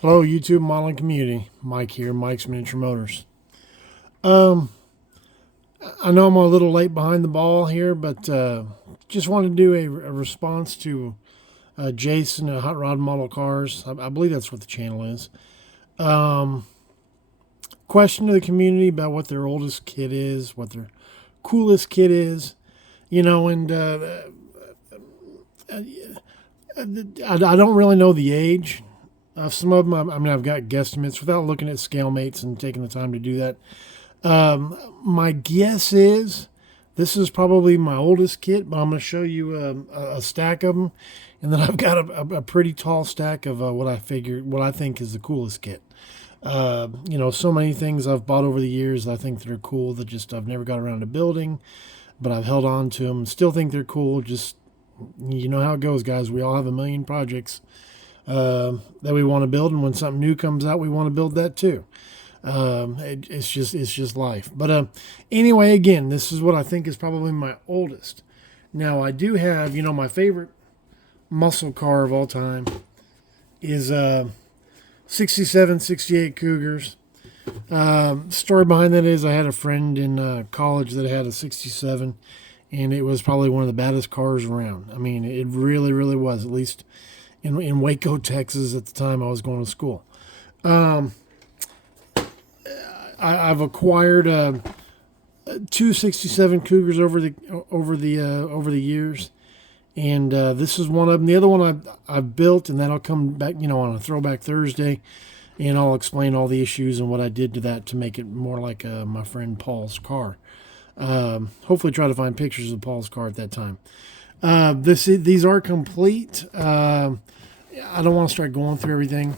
Hello, YouTube modeling community. Mike here, Mike's Miniature Motors. Um, I know I'm a little late behind the ball here, but just wanted to do a response to Jason at Hot Rod Model Cars. I believe that's what the channel is. Um, Question to the community about what their oldest kid is, what their coolest kid is, and I don't really know the age. Some of them, I've got guesstimates without looking at scale mates and taking the time to do that. My guess is this is probably my oldest kit, but I'm going to show you a stack of them, and then I've got a pretty tall stack of what I think is the coolest kit. So many things I've bought over the years I think that are cool that just I've never got around to building, but I've held on to them. Still think they're cool. Just you know how it goes, guys. We all have a million projects that we want to build, and when something new comes out, we want to build that too. It's just life. But anyway, again, this is what I think is probably my oldest. Now I do have, my favorite muscle car of all time is 67, 68 Cougars. Story behind that is I had a friend in college that had a 67, and it was probably one of the baddest cars around. I mean, it really, really was, at least in Waco, Texas at the time I was going to school. I've acquired two 67 Cougars over the years, and this is one of them. The other one I've built, and that'll come back, on a Throwback Thursday, and I'll explain all the issues and what I did to that to make it more like my friend Paul's car. Hopefully, try to find pictures of Paul's car at that time. These are complete. I don't want to start going through everything.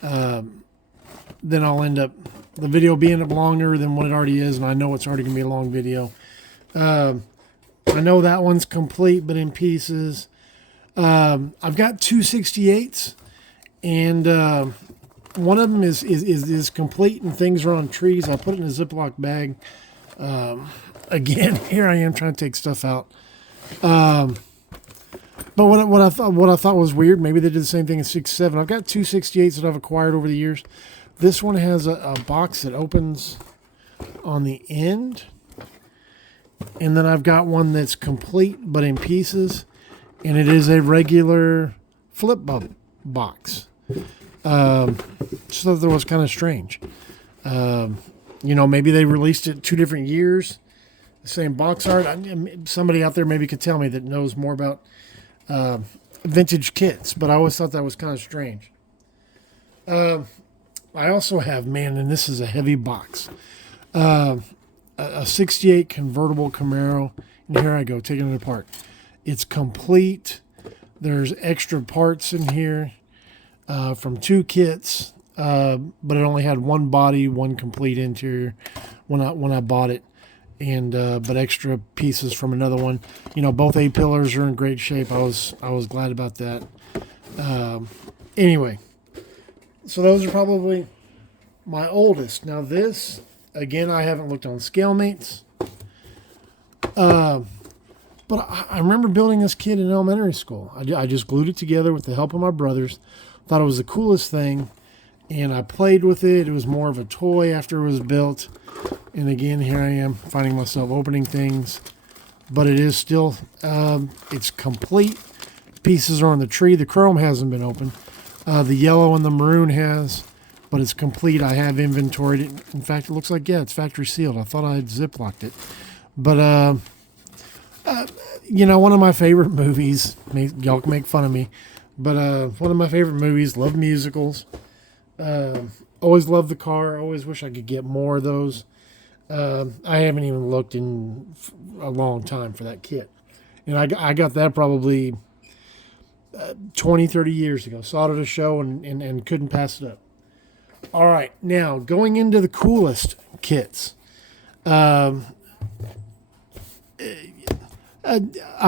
Then I'll end up the video being up longer than what it already is, and I know it's already going to be a long video. I know that one's complete, but in pieces. I've got two 68s, and one of them is complete, and things are on trees. I put it in a Ziploc bag. Again, here I am trying to take stuff out. But what I thought was weird, maybe they did the same thing in 67. I've got two 68s that I've acquired over the years. This one has a box that opens on the end, and then I've got one that's complete but in pieces, and it is a regular flip box. So that was kind of strange. Maybe they released it 2 different years, the same box art. Somebody out there maybe could tell me that knows more about vintage kits, but I always thought that was kind of strange. I also have, and this is a heavy box, a 68 convertible Camaro, and here I go, taking it apart. It's complete. There's extra parts in here from 2 kits, but it only had one body, one complete interior when I bought it, and but extra pieces from another one. Both A-pillars are in great shape. I was glad about that. Anyway, so those are probably my oldest. Now this, again, I haven't looked on scale mates, but I remember building this kit in elementary school. I just glued it together with the help of my brothers. Thought it was the coolest thing, and I played with it. It was more of a toy after it was built. And again, here I am finding myself opening things, but it is still, it's complete. Pieces are on the tree. The chrome hasn't been opened. The yellow and the maroon has, but it's complete. I have inventoried it. In fact, it looks like, it's factory sealed. I thought I had Ziplocked it. But, one of my favorite movies, y'all can make fun of me, but one of my favorite movies, love musicals. Always loved the car. Always wish I could get more of those. I haven't even looked in a long time for that kit. And I got that probably 20, 30 years ago. Saw it at a show and couldn't pass it up. All right, now going into the coolest kits. I've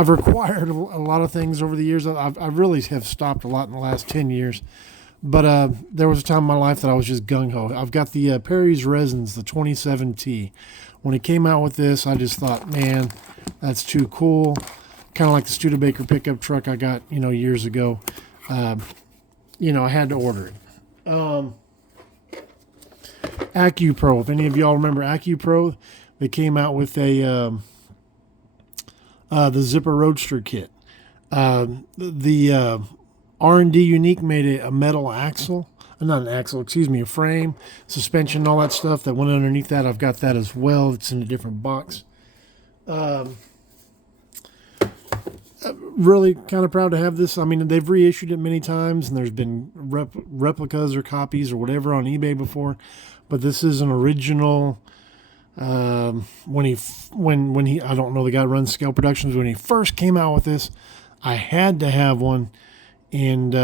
acquired a lot of things over the years. I really have stopped a lot in the last 10 years. But there was a time in my life that I was just gung-ho. I've got the Perry's Resins, the 27T. When it came out with this, I just thought, man, that's too cool. Kind of like the Studebaker pickup truck I got, years ago. I had to order it. AccuPro. If any of y'all remember AccuPro, they came out with the Zipper Roadster kit. The R&D Unique made a metal axle, not an axle, excuse me, a frame, suspension, all that stuff that went underneath that. I've got that as well. It's in a different box. Really kind of proud to have this. I mean, they've reissued it many times, and there's been replicas or copies or whatever on eBay before, but this is an original. When he I don't know the guy who runs Scale Productions, when he first came out with this, I had to have one, and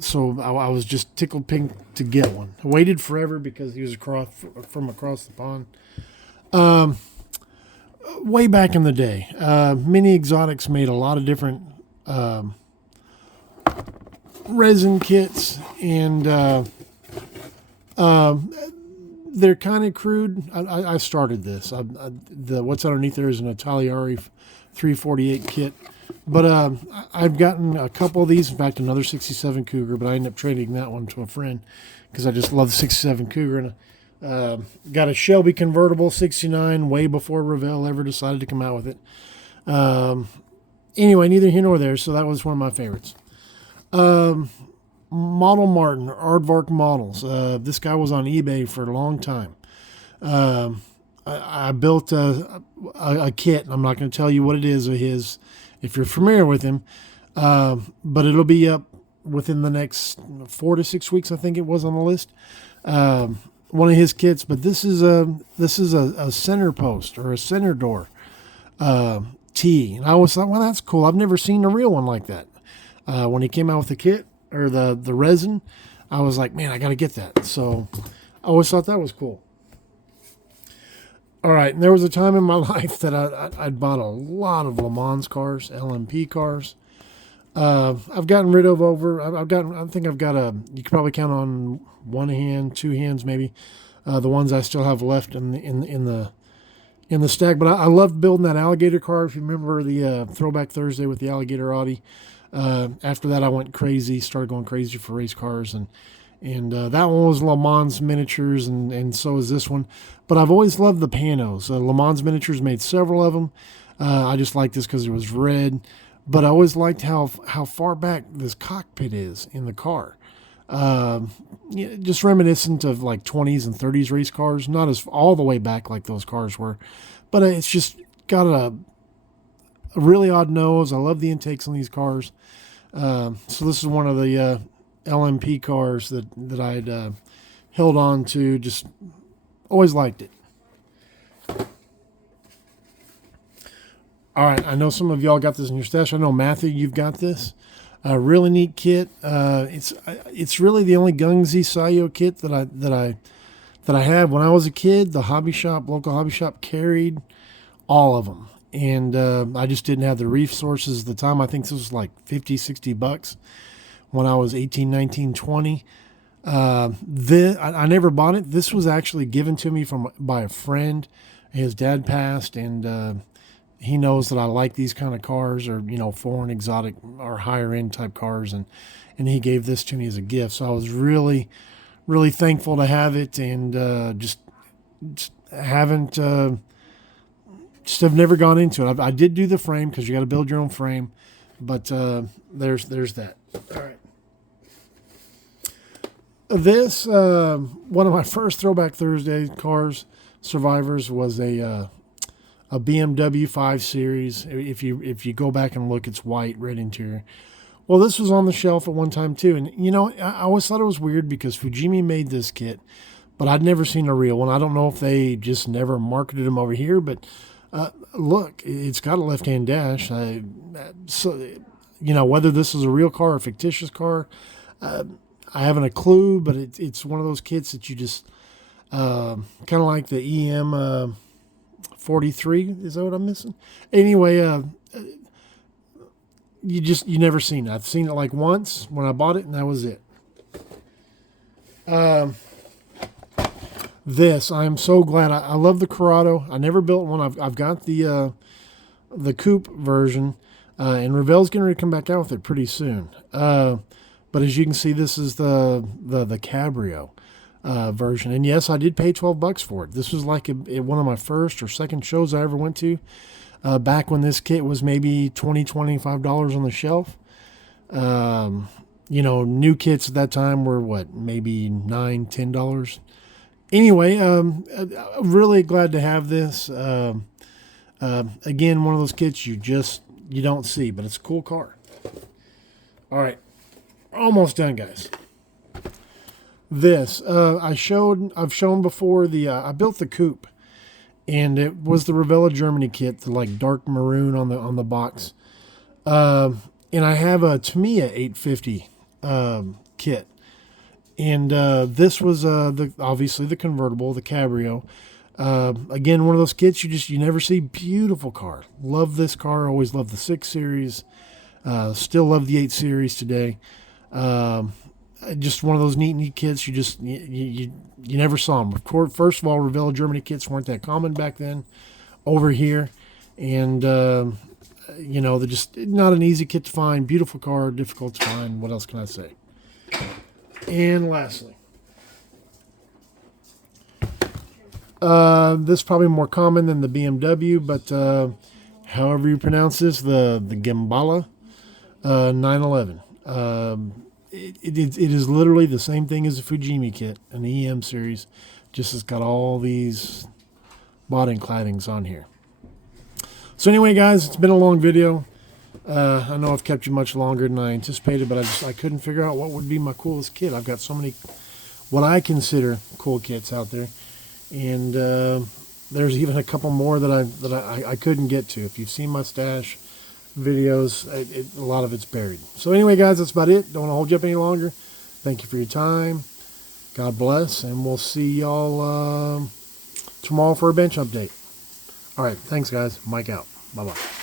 so I was just tickled pink to get one. I waited forever because he was from across the pond. Way back in the day, Mini Exotics made a lot of different resin kits, and they're kind of crude. I started this. What's underneath there is an Italiari 348 kit, but I've gotten a couple of these. In fact, another 67 Cougar, but I ended up trading that one to a friend because I just love the 67 Cougar. And got a Shelby convertible 69 way before Revell ever decided to come out with it. Anyway, neither here nor there, so that was one of my favorites. Model Martin, Aardvark Models. This guy was on eBay for a long time. I built a kit, and I'm not going to tell you what it is of his if you're familiar with him, but it'll be up within the next 4 to 6 weeks, I think it was on the list. One of his kits, but this is a center post or a center door T. And I always thought, well, that's cool. I've never seen a real one like that. When he came out with the kit or the resin, I was like, man, I got to get that. So I always thought that was cool. All right, and there was a time in my life that I'd bought a lot of Le Mans cars, LMP cars. I've gotten rid of I think I've got you could probably count on one hand, two hands maybe, the ones I still have left in the stack. But I loved building that alligator car. If you remember the Throwback Thursday with the alligator Audi. After that, I went crazy, started going crazy for race cars, and that one was Le Mans miniatures, and so is this one. But I've always loved the Panos. Le Mans miniatures, made several of them. I just liked this because it was red. But I always liked how far back this cockpit is in the car. Just reminiscent of like 20s and 30s race cars. Not as all the way back like those cars were. But it's just got a really odd nose. I love the intakes on these cars. So this is one of the LMP cars that I'd held on to. Just always liked it. All right, I know some of y'all got this in your stash. I know, Matthew, you've got this. A really neat kit. It's really the only Gungzi Sayo kit that I had. When I was a kid, the local hobby shop carried all of them. And I just didn't have the resources at the time. I think this was like $50-$60 when I was 18, 19, 20. I never bought it. This was actually given to me by a friend. His dad passed, and he knows that I like these kind of cars, or foreign exotic or higher end type cars, and he gave this to me as a gift. So I was really, really thankful to have it, and just haven't just have never gone into it. I did do the frame because you got to build your own frame, but there's that. All right. This one of my first Throwback Thursday cars survivors was a BMW 5 Series. If you go back and look, it's white, red interior. Well, this was on the shelf at one time too, and I always thought it was weird because Fujimi made this kit, but I'd never seen a real one. I don't know if they just never marketed them over here, but look, it's got a left-hand dash. So whether this is a real car or a fictitious car, I haven't a clue. But it's one of those kits that you just kind of like the EM 43. Is that what I'm missing? Anyway, you never seen it. I've seen it like once when I bought it, and that was it. This, I'm so glad. I love the Corrado. I never built one. I've got the coupe version, and Revell's getting ready to come back out with it pretty soon. But But as you can see, this is the Cabrio version. And yes, I did pay $12 for it. This was like one of my first or second shows I ever went to. Back when this kit was maybe $25 on the shelf. You know, new kits at that time were what, maybe $9-10. Anyway, I'm really glad to have this. Again, one of those kits you don't see, but it's a cool car. All right, almost done, guys. This I've shown before. I built the coupe, and it was the Revella Germany kit, the like dark maroon on the box. And I have a Tamiya 850 kit, and this was obviously the convertible, the Cabrio. Again, one of those kits you never see. Beautiful car. Love this car. Always loved the 6 Series. Still love the 8 Series today. Just one of those neat kits. You never saw them. Of course, first of all, Revella Germany kits weren't that common back then over here, and you know, they're just not an easy kit to find. Beautiful car, difficult to find. What else can I say? And lastly, this is probably more common than the BMW, but however you pronounce this, the Gembala 911. It is literally the same thing as a Fujimi kit, an EM series, just it's got all these body claddings on here. So anyway, guys, it's been a long video. I know I've kept you much longer than I anticipated, but I couldn't figure out what would be my coolest kit. I've got so many what I consider cool kits out there, and there's even a couple more that I couldn't get to. If you've seen my stash videos, a lot of it's buried. So anyway, guys, that's about it. Don't want to hold you up any longer. Thank you for your time. God bless, and we'll see y'all tomorrow for a bench update. All right, thanks, guys. Mike out. Bye-bye.